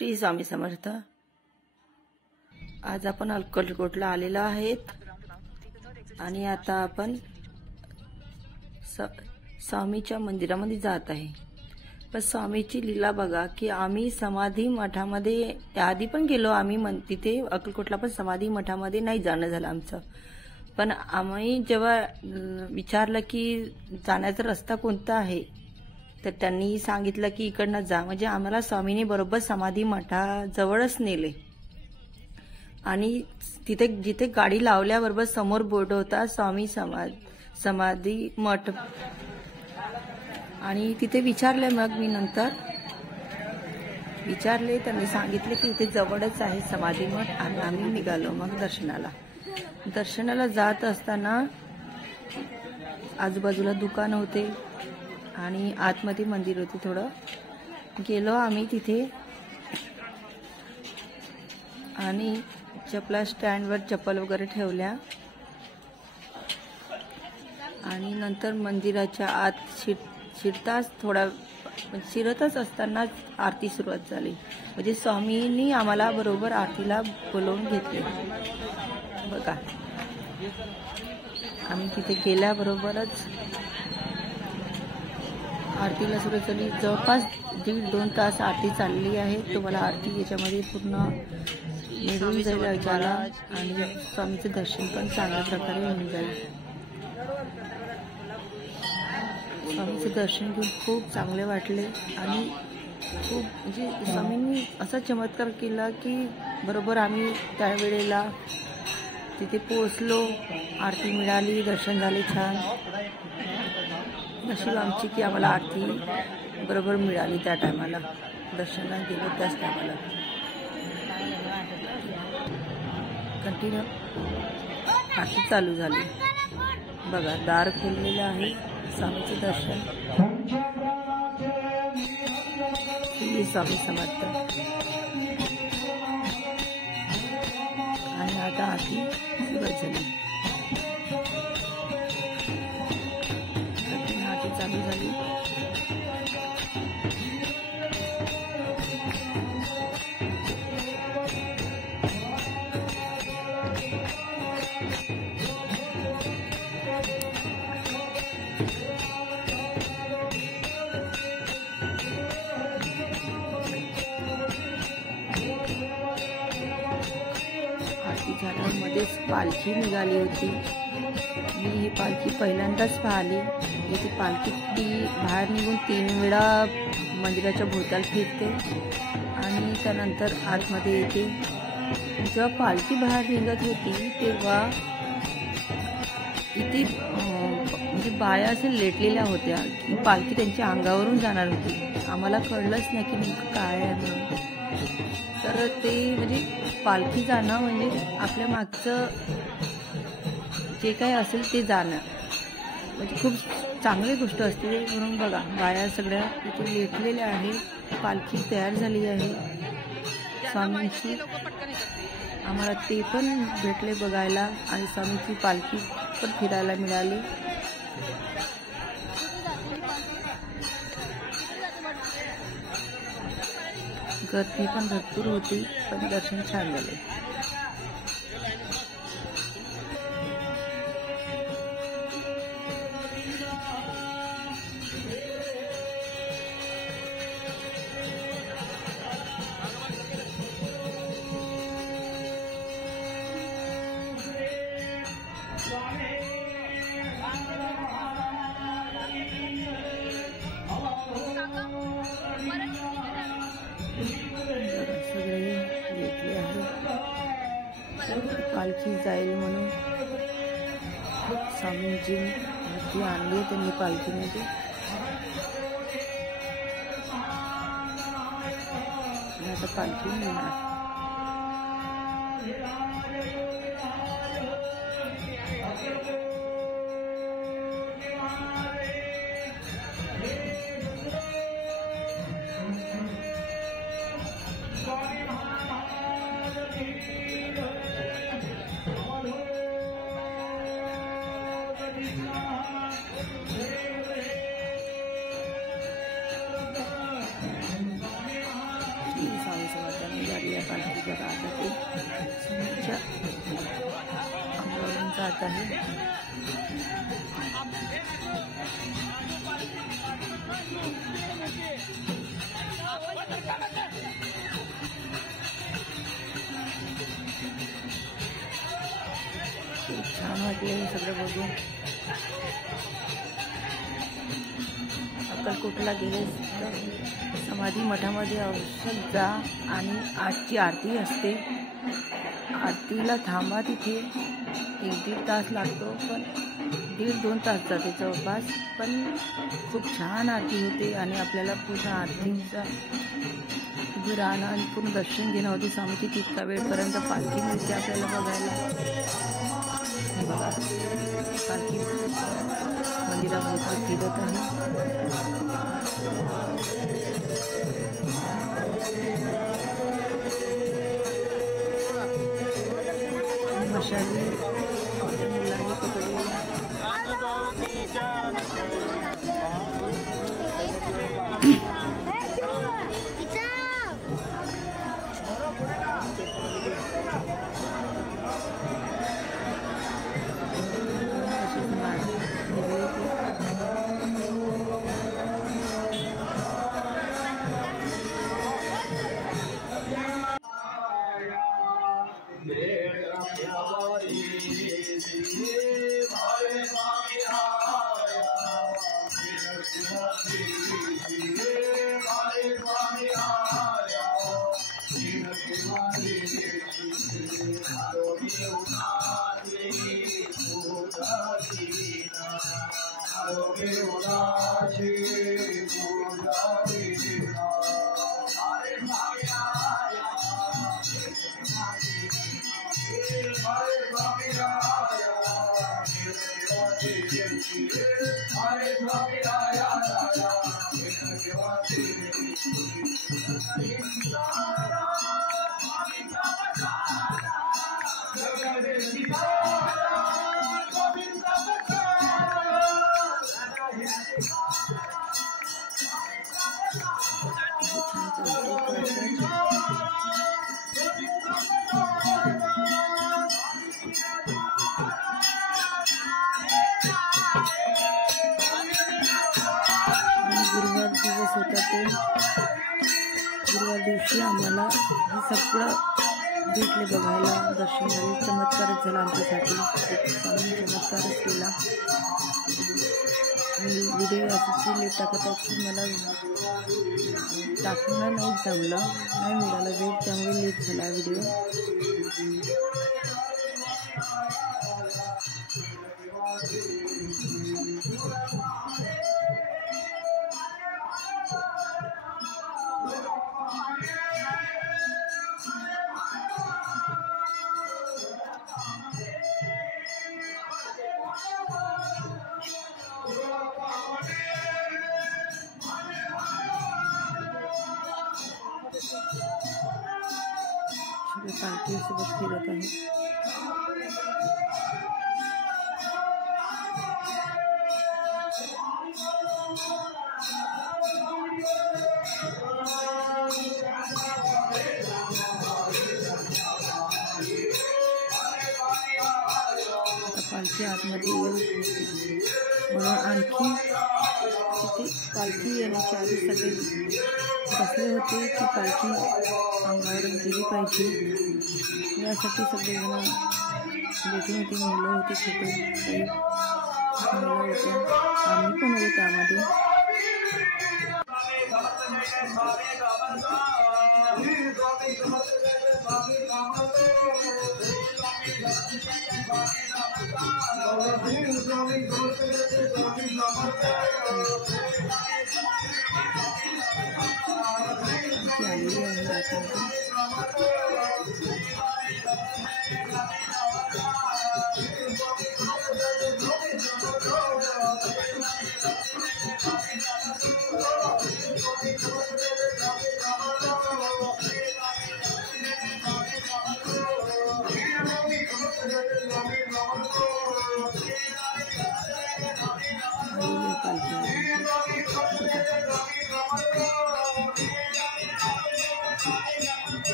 श्री स्वामी समर्थ। आज आपण अक्कलकोटला आलेलो आहेत आणि आता आपण स्वामीच्या मंदिरामध्ये जात आहे। पण स्वामीची लीला बघा की आम्ही समाधी मठामध्ये आधी पण गेलो, आम्ही तिथे अक्कलकोटला पण समाधी मठामध्ये नाही जाणं झालं आमचं। पण आम्ही जेव्हा विचारलं की जाण्याचा रस्ता कोणता आहे तर त्यांनी सांगितलं की इकडनं जा, म्हणजे आम्हाला स्वामीने बरोबर समाधी मठाजवळच नेले। आणि तिथे जिथे गाडी लावल्याबरोबर समोर बोर्ड होता स्वामी समाधी मठ, आणि तिथे विचारले। मग मी नंतर विचारले, त्यांनी सांगितले की इथे जवळच आहे समाधी मठ। आणि आम्ही निघालो मग दर्शनाला जात असताना आजूबाजूला दुकान होते आणि आतमध्ये मंदिर होते। थोडं गेलो आम्ही तिथे आणि चपला स्टँडवर चप्पल वगैरे ठेवल्या आणि नंतर मंदिराच्या आत शिरतच असताना आरती सुरुवात झाली। म्हणजे स्वामींनी आम्हाला बरोबर आरतीला बोलवून घेतले बघा। आम्ही तिथे गेल्याबरोबरच आरतीला सुरुवात झाली। जवळपास 1.5-2 तास आरती चालली आहे। तुम्हाला आरती याच्यामध्ये पूर्ण मिळून जाईल ऐकायला आणि स्वामीचं दर्शन पण चांगल्या प्रकारे होऊन जाईल। स्वामीचं दर्शन घेऊन खूप चांगले वाटले आणि खूप म्हणजे स्वामींनी असा चमत्कार केला की बरोबर आम्ही त्यावेळेला तिथे पोहोचलो, आरती मिळाली, दर्शन झाले छान। नशीब आमची की आम्हाला आरती बरोबर मिळाली त्या टायमाला, दर्शनाला गेलो त्याच टायमाला। कंटिन्यू आरती चालू झाली बघा। दार खोललेलं आहे, स्वामीचं दर्शन। श्री स्वामी समर्थ। आणि आता आरती सुरुवात झाली, आरती चालू झाली। मध्येच पालखी निघाली होती। मी ही पालखी पहिल्यांदाच पाहिली। इथे पालखी बाहेर निघून 3 वेळा मंदिराच्या भोवताल फिरते आणि त्यानंतर आतमध्ये येते। जेव्हा पालखी बाहेर निघत होती तेव्हा इथे म्हणजे बाया असे लेटलेल्या होत्या की पालखी त्यांच्या अंगावरून जाणार होती। आम्हाला कळलंच नाही की नेमकं काय आहे म्हणून। तर ते म्हणजे पालखी जाणं म्हणजे आपल्या मागचं जे काही असेल ते जाणं म्हणजे खूप चांगली गोष्ट असते। म्हणून बघा बाया सगळ्या इथे लेटलेल्या आहे, पालखी तयार झाली आहे स्वामींची। आम्हाला ते पण भेटले बघायला आणि स्वामींची पालखी पण फिरायला मिळाली। गर्दी पण भरपूर होती, पण दर्शन छान झाले। पालखी जाईल म्हणून स्वामींची मूर्ती आणली त्यांनी पालखीमध्ये। आता पालखी मिळणार। स्वामी समर्थ। बघा आता ते समोरच्या अंगावरून जात आहे. खूप छान वाटले हे सगळं बघून. अक्कलकोटला गेले तर समाधी मठामध्ये अवश्य जा आणि आजची आरती असते. आरतीला थांबा तिथे 1-1.5 तास लागतो, पण 1.5-2 तास जाते जवळपास. पण खूप छान आरती होते आणि आपल्याला पूर्ण आरतीचा उभं राहणं आणि पूर्ण दर्शन घेणं होते स्वामीची. तितका वेळपर्यंत पालखी मिळते आपल्याला बघायला. हे बघा पालखी मंदिरामध्ये फिरत आहे. मशाली मुलांनी पकडली. गुरुवार दिवस होता तो. गुरुवार दिवशी आम्हाला हे सगळं भेटले बघायला. दर्शन झाले. चमत्कारच झाला आमच्यासाठी. स्वामी चमत्कारच केला. मी व्हिडिओ अशी लेट टाकत आहे की मला टाकणं नाही जमलं, नाही मिळालं वेळ, त्यामुळे लेट झाला व्हिडिओ. पालखीसोबत फिरत आहे. पालखी आतमध्ये येऊ म्हणून आणखी तिथे पालखी येण्याच्या आधी सगळे बसले होते की पालखी अंगावरून गेली पाहिजे, यासाठी सगळेजण भेटून होते. मुलं होते, छोटे काही मुलं होते, आम्ही पण होतो त्यामध्ये. आलेली आहे आतमध्ये.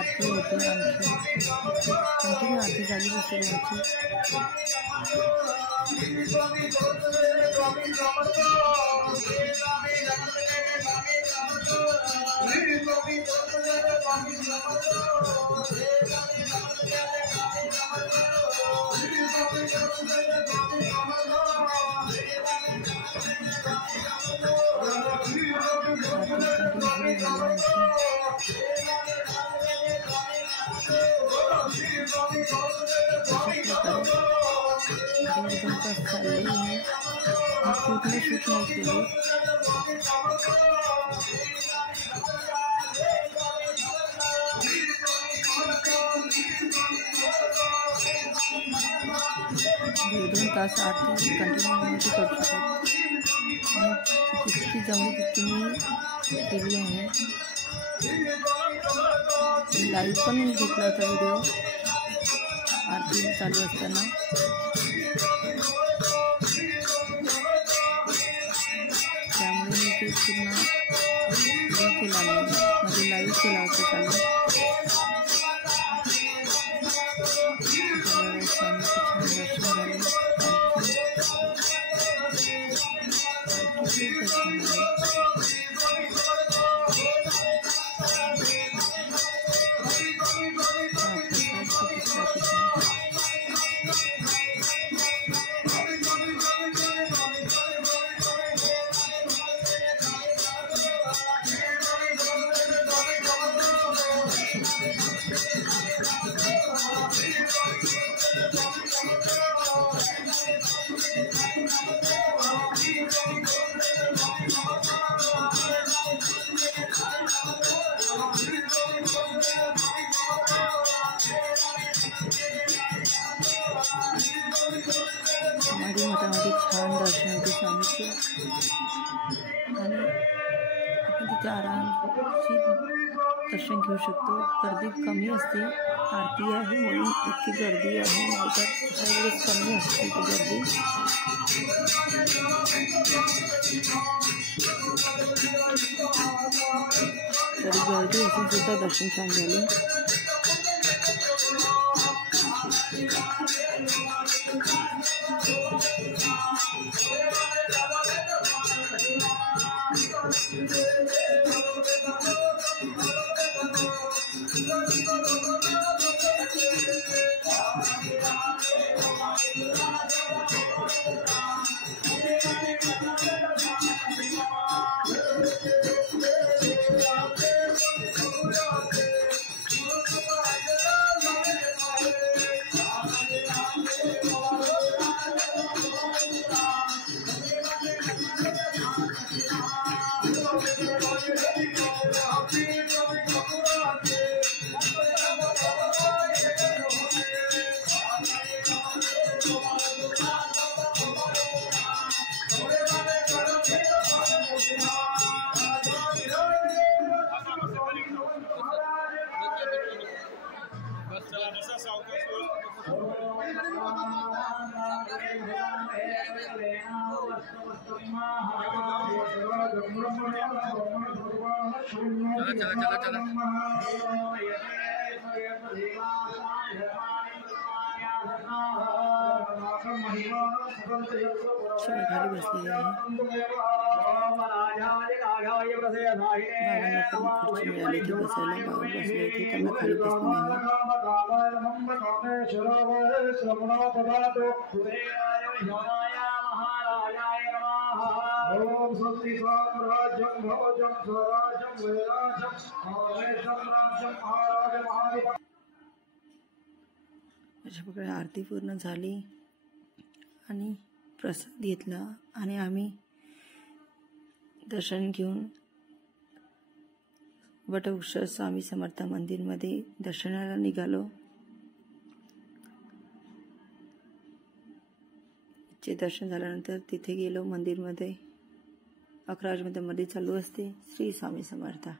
आरती होते आमची कंटिन्यू आरती झाली बसल्याची. शूट नाही केली. दीड तास आरती कंटिन्यू मध्ये करू शकतो. जितकी जमली तितकी मी केली आहे. लाईव्ह पण मी घेतला होता व्हिडिओ आरती चालू असताना. त्यामुळे मी ते पूर्ण केला नाही, मध्ये लाईव्ह केला होता चालू. स्वामीचे छान दर्शन झाले. समाधी मठामध्ये छान दर्शन होते स्वामीचे आणि आपण तिथे आरामशी दर्शन घेऊ शकतो. गर्दी कमी असते, आरती आहे म्हणून इतकी गर्दी आहे, नाहीतर अशा वेळेस कमी असते ती गर्दी. तरी गर्दी असून सुद्धा दर्शन छान झाले. चला खाली बसलेली आहे. बाबांना पण खुर्ची मिळाली ती बसायला. बाबा बसले होते, त्यांना खाली बसले नाही. अशा प्रकारे आरती पूर्ण झाली आणि प्रसाद घेतला आणि आम्ही दर्शन घेऊन वटवृक्ष स्वामी समर्थ मंदिरमध्ये दर्शनाला निघालो. चे दर्शन झाल्यानंतर तिथे गेलो मंदिरमध्ये. 11 वाजेपर्यंत मध्ये चालू असते. श्री स्वामी समर्थ.